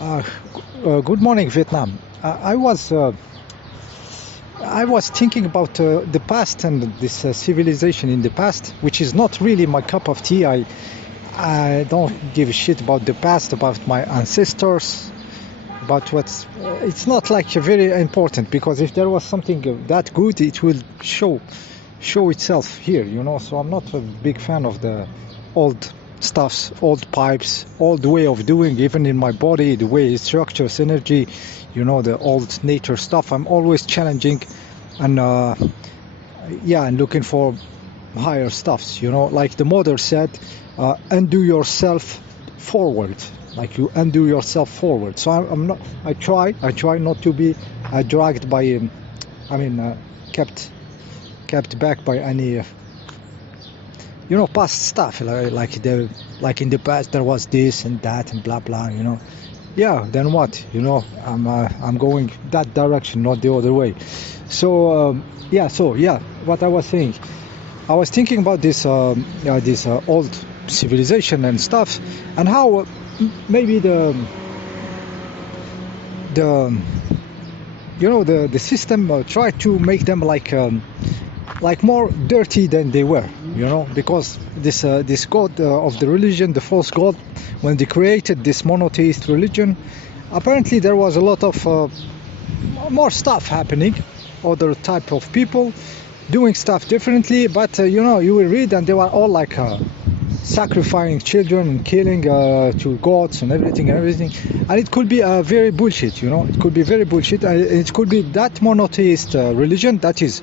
Uh, Good morning, Vietnam. I was thinking about the past and this civilization in the past, which is not really my cup of tea. I don't give a shit about the past, about my ancestors, about what's. It's not like very important because if there was something that good, it will show itself here, you know. So I'm not a big fan of the old stuffs, old pipes, old way of doing, even in my body, the way it structures energy, you know, the old nature stuff. I'm always challenging and yeah, and looking for higher stuffs, you know, like the mother said, undo yourself forward, like you undo yourself forward. So I'm not, I try not to be dragged by, I mean, kept back by any you know, past stuff, like in the past there was this and that and blah blah, you know. Yeah, then what, you know, I'm going that direction, not the other way. So yeah, what I was saying, I was thinking about this old civilization and stuff, and how maybe the you know, the system tried to make them like more dirty than they were, you know, because this god of the religion, the false god, when they created this monotheist religion, apparently there was a lot of more stuff happening, other type of people doing stuff differently, but you know, you will read and they were all like sacrificing children and killing to gods and everything, and it could be very bullshit, you know, it could be very bullshit, and it could be that monotheist religion that is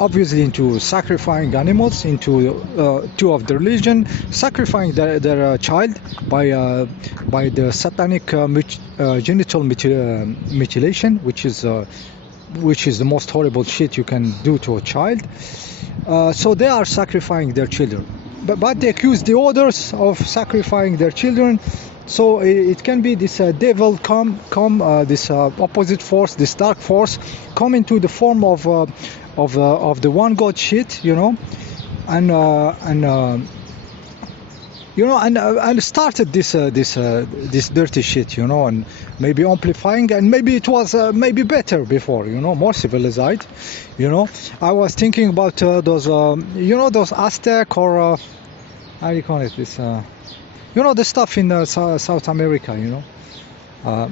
obviously into sacrificing animals, into two of the religion, sacrificing their child by the satanic genital mutilation, which is the most horrible shit you can do to a child. So they are sacrificing their children, but they accuse the others of sacrificing their children. So it can be this devil come this opposite force, this dark force, come into the form of the one god shit, you know, and you know, and started this dirty shit, you know, and maybe amplifying, and maybe it was maybe better before, you know, more civilized, you know. I was thinking about those you know, those Aztec or how do you call it, this you know, the stuff in South America, you know,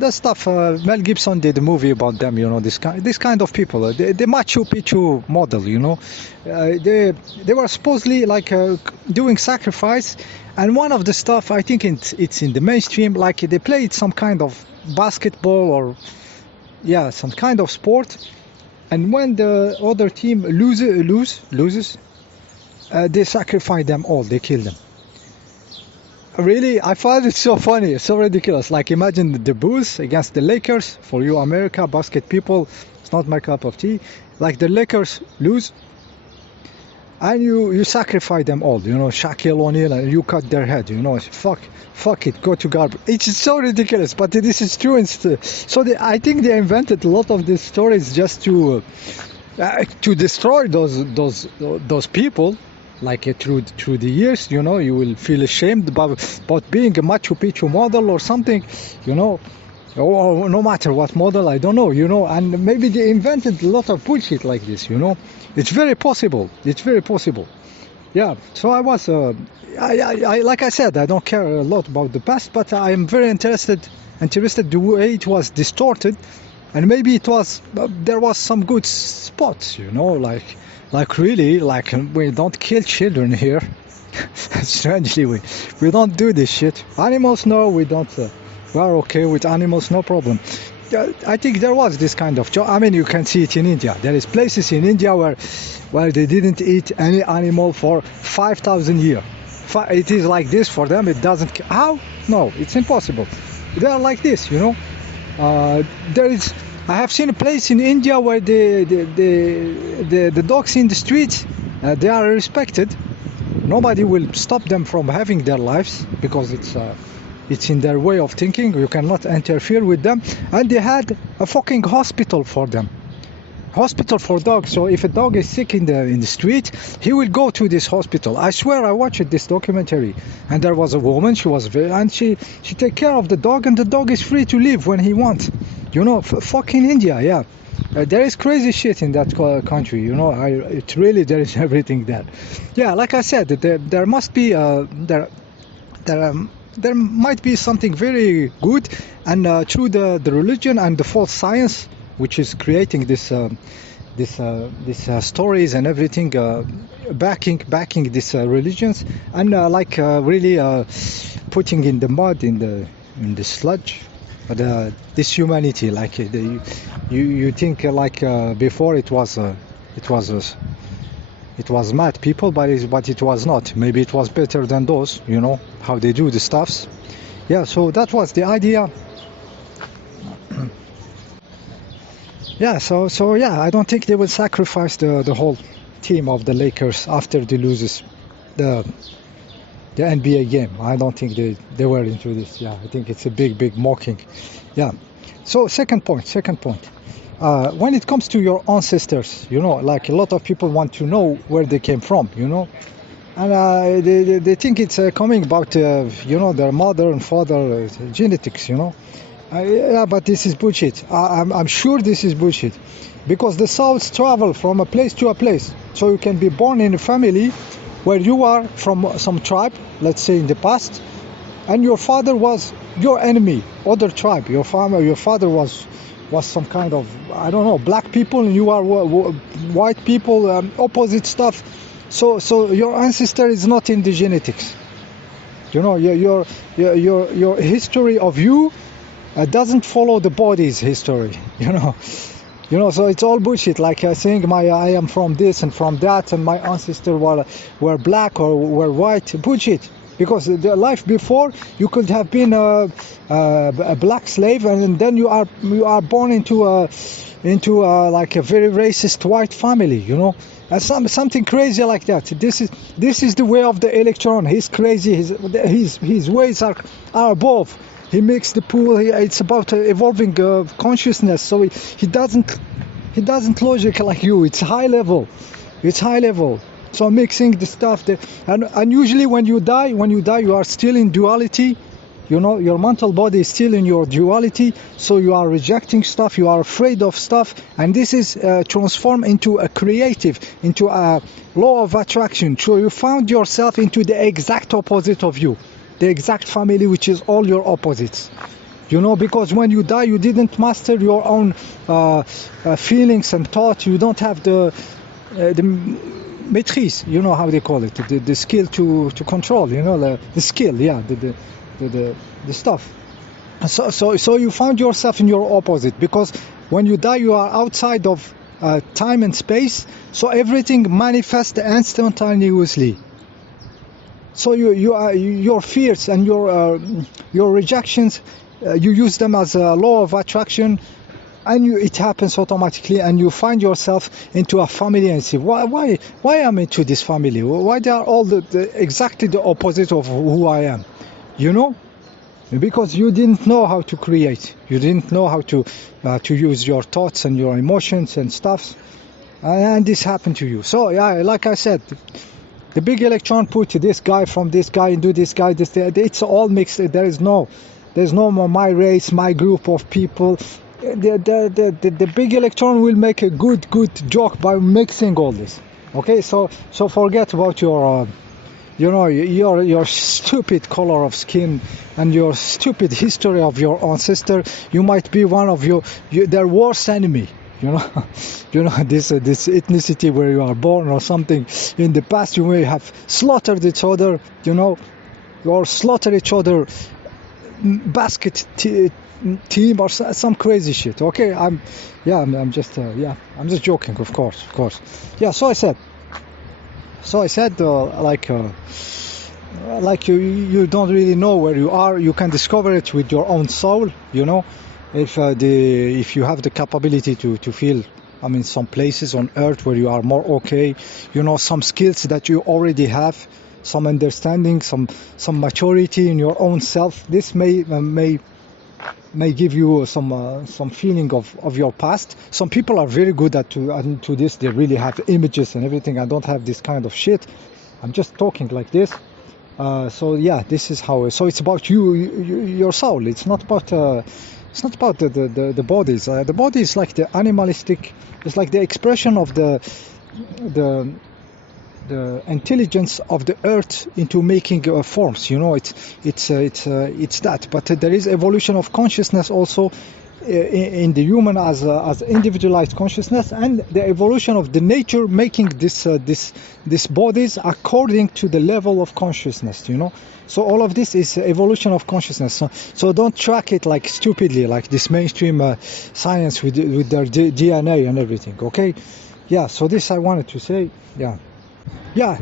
the stuff Mel Gibson did a movie about them, you know, this kind of people, the Machu Picchu model, you know, they were supposedly like doing sacrifice, and one of the stuff, I think it's in the mainstream, like they played some kind of basketball or yeah, some kind of sport, and when the other team loses, they sacrifice them all, they kill them. Really, I find it so funny, so ridiculous. Like, imagine the Bulls against the Lakers. For you America basket people, it's not my cup of tea. Like, the Lakers lose, and you sacrifice them all, you know, Shaquille O'Neal, and you cut their head, you know. Fuck it, go to garbage. It's so ridiculous, but this is true. So I think they invented a lot of these stories just to destroy those people. Like through the years, you know, you will feel ashamed about being a Machu Picchu model or something, you know, or no matter what model, I don't know, you know, and maybe they invented a lot of bullshit like this, you know. It's very possible. Yeah. So I was, I like I said, I don't care a lot about the past, but I am very interested the way it was distorted, and maybe there was some good spots, you know, like really, like we don't kill children here. Strangely, we don't do this shit. Animals, no, we don't. We are okay with animals, no problem. I think there was this kind of. I mean, you can see it in India. There is places in India where they didn't eat any animal for 5,000 years. It is like this for them. It doesn't. How? No, it's impossible. They are like this, you know. There is. I have seen a place in India where the dogs in the streets, they are respected. Nobody will stop them from having their lives because it's in their way of thinking. You cannot interfere with them. And they had a fucking hospital for them. hospital for dogs. So if a dog is sick in the street, he will go to this hospital. I swear I watched this documentary, and there was a woman. She was and she take care of the dog, and the dog is free to live when he wants. You know, fucking India, yeah. There is crazy shit in that country, you know. It really, there is everything there. Yeah, like I said, there must be there might be something very good, and through the religion and the false science, which is creating this stories and everything, backing these religions, and really putting in the mud, in the sludge, this humanity. Like you think before it was mad people, but it was not. Maybe it was better than those, you know, how they do the stuffs. Yeah, so that was the idea. Yeah, so yeah, I don't think they will sacrifice the whole team of the Lakers after they loses the NBA game. I don't think they were into this. Yeah, I think it's a big mocking. Yeah. So second point. When it comes to your ancestors, you know, like a lot of people want to know where they came from, you know, and they think it's coming about you know, their mother and father genetics, you know. Yeah, but this is bullshit. I'm sure this is bullshit, because the souls travel from a place to a place. So you can be born in a family where you are from some tribe, let's say in the past, and your father was your enemy, other tribe. Your father was some kind of, I don't know, black people, and you are white people, opposite stuff. So your ancestor is not in the genetics. You know, your history of you doesn't follow the body's history, you know. So it's all bullshit. Like saying I am from this and from that, and my ancestors were black or were white. Bullshit. Because the life before, you could have been a black slave, and then you are born into like a very racist white family, you know. And something crazy like that. This is the way of the electron. He's crazy. His ways are above. He makes the pool. It's about evolving consciousness. So he doesn't logic like you. It's high level. So mixing the stuff. And usually when you die, you are still in duality. You know, your mental body is still in your duality. So you are rejecting stuff. You are afraid of stuff. And this is transformed into a creative, into a law of attraction. So you found yourself into the exact opposite of you. The exact family, which is all your opposites, you know, because when you die, you didn't master your own feelings and thoughts. You don't have the maîtrise, you know how they call it, the skill to control, you know, the skill, yeah, the stuff. So you found yourself in your opposite, because when you die, you are outside of time and space. So everything manifests instantaneously. So your fears and your rejections, you use them as a law of attraction, and it happens automatically, and you find yourself into a family and say, why am I into this family? Why they are all exactly the opposite of who I am, you know? Because you didn't know how to create, you didn't know how to use your thoughts and your emotions and stuff, and this happened to you. So yeah, like I said, the big electron put this guy from this guy into this guy. It's all mixed. There's no more my race, my group of people. The big electron will make a good joke by mixing all this. Okay, so forget about your you know, your stupid color of skin and your stupid history of your ancestor. You might be one of their worst enemy. You know, this ethnicity where you are born or something. In the past, you may have slaughtered each other, you know, or slaughter each other, basket team or some crazy shit. Okay, I'm just joking, of course. Yeah, so I said, like you don't really know where you are. You can discover it with your own soul, you know. If you have the capability to feel, I mean, some places on earth where you are more okay, you know, some skills that you already have, some understanding, some maturity in your own self. This may may give you some feeling of your past. Some people are very good at to this. They really have images and everything. I don't have this kind of shit. I'm just talking like this. So yeah, this is how. So it's about your soul. It's not about the bodies. The body is like the animalistic. It's like the expression of the intelligence of the earth into making forms. You know, it's that. But there is evolution of consciousness also in the human as individualized consciousness, and the evolution of the nature making this bodies according to the level of consciousness. You know, so all of this is evolution of consciousness. So don't track it like stupidly, like this mainstream science with their DNA and everything. Okay, yeah. So this I wanted to say. Yeah,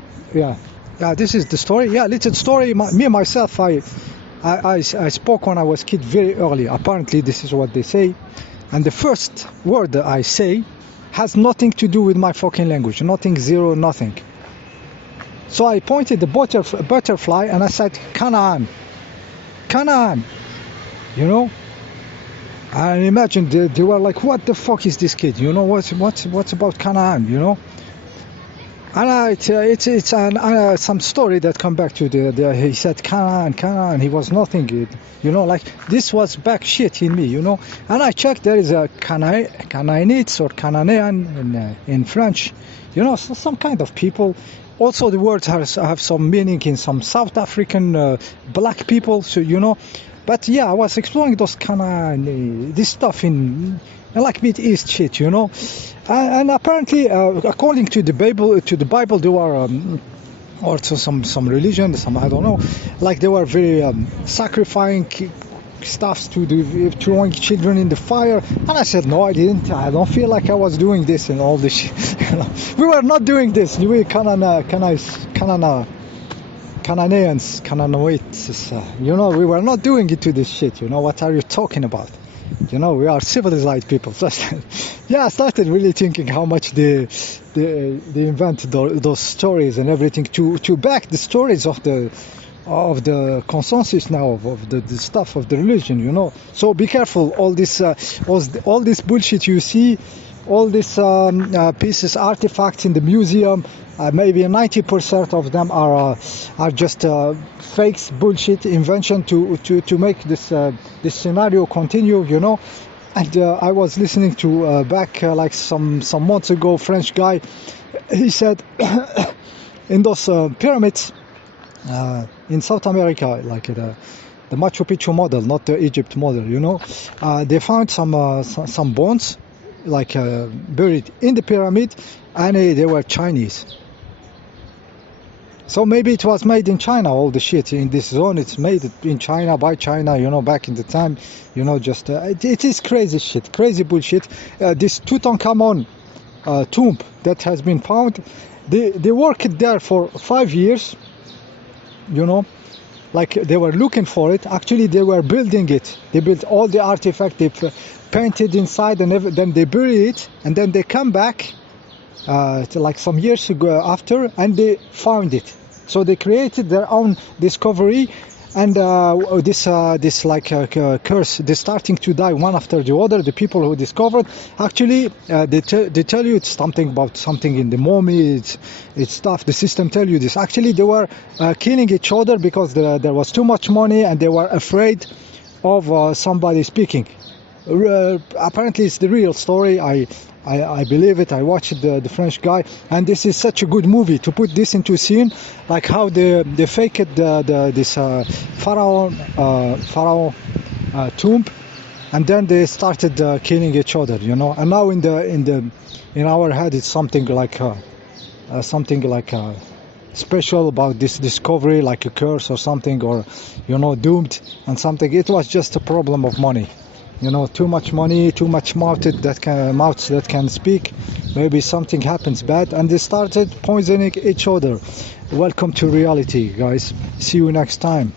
this is the story. Yeah, little story. Me myself, I spoke when I was kid very early. Apparently, this is what they say, and the first word that I say has nothing to do with my fucking language. Nothing, zero, nothing. So I pointed the butterfly and I said, Canaan. You know. And imagine they were like, what the fuck is this kid? You know, what's about Canaan? You know. And it's some story that come back to he said Canaan, he was nothing, you know, like this was back shit in me, you know. And I checked, there is a Canaanites or Canaan in French, you know, so some kind of people. Also the words have some meaning in some South African black people, so you know. But yeah, I was exploring those Canaan, this stuff in like Mid East shit, you know. And apparently, according to the Bible, there were or to some religion, I don't know, like they were very sacrificing stuffs to throwing children in the fire. And I said, no, I didn't. I don't feel like I was doing this and all this shit. You know? We were not doing this. We Canaanites, you know, we were not doing it to this shit. You know, what are you talking about? You know, we are civilized people. So yeah, I started really thinking how much they invent those stories and everything to back the stories of the consensus now of the stuff of the religion. You know, so be careful. All this bullshit you see, all these pieces, artifacts in the museum. Maybe 90% of them are just fakes, bullshit, invention to make this scenario continue, you know. And I was listening to back like some months ago, French guy. He said in those pyramids in South America, like the Machu Picchu model, not the Egypt model, you know, they found some bones like buried in the pyramid, and they were Chinese. So maybe it was made in China, all the shit in this zone. It's made in China, by China, you know, back in the time, you know, just, it is crazy shit, crazy bullshit. This Tutankhamun tomb that has been found, they worked there for 5 years, you know, like they were looking for it. Actually, they were building it. They built all the artifacts, they painted inside, and then they bury it, and then they come back like some years ago after, and they found it. So they created their own discovery, and this like curse, they're starting to die one after the other. The people who discovered, actually, they tell you it's something about something in the mummy, it's stuff. The system tell you this. Actually, they were killing each other because there was too much money, and they were afraid of somebody speaking. Apparently, it's the real story. I believe it. I watched the French guy, and this is such a good movie to put this into a scene, like how they faked this pharaoh tomb, and then they started killing each other, you know. And now in our head, it's something like special about this discovery, like a curse or something, or you know, doomed and something. It was just a problem of money. You know, too much money, too much mouths that can speak. Maybe something happens bad, and they started poisoning each other. Welcome to reality, guys. See you next time.